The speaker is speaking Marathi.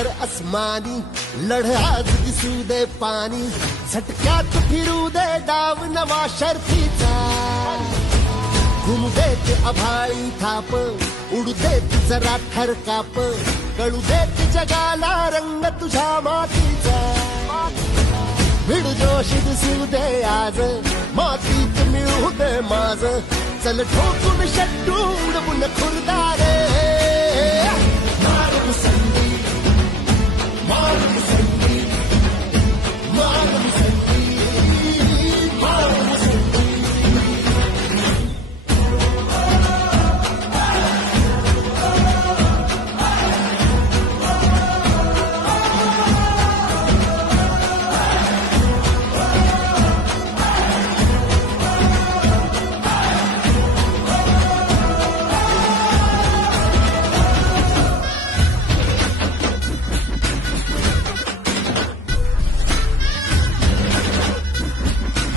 सागर अस्मानी, लढ आज दिसू दे पाणी, झटक्यात फिरू दे डाव नवा शर्फीचा, घुमू देत आभाळी थाप, उडू देत जरा थरकाप, कळू देत जगाला रंग तुझ्या मातीचा, भिड जोश दिसू दे आज, मातीत मिळू दे माझ, चल ठोकून शट्टू उडवून खुरदार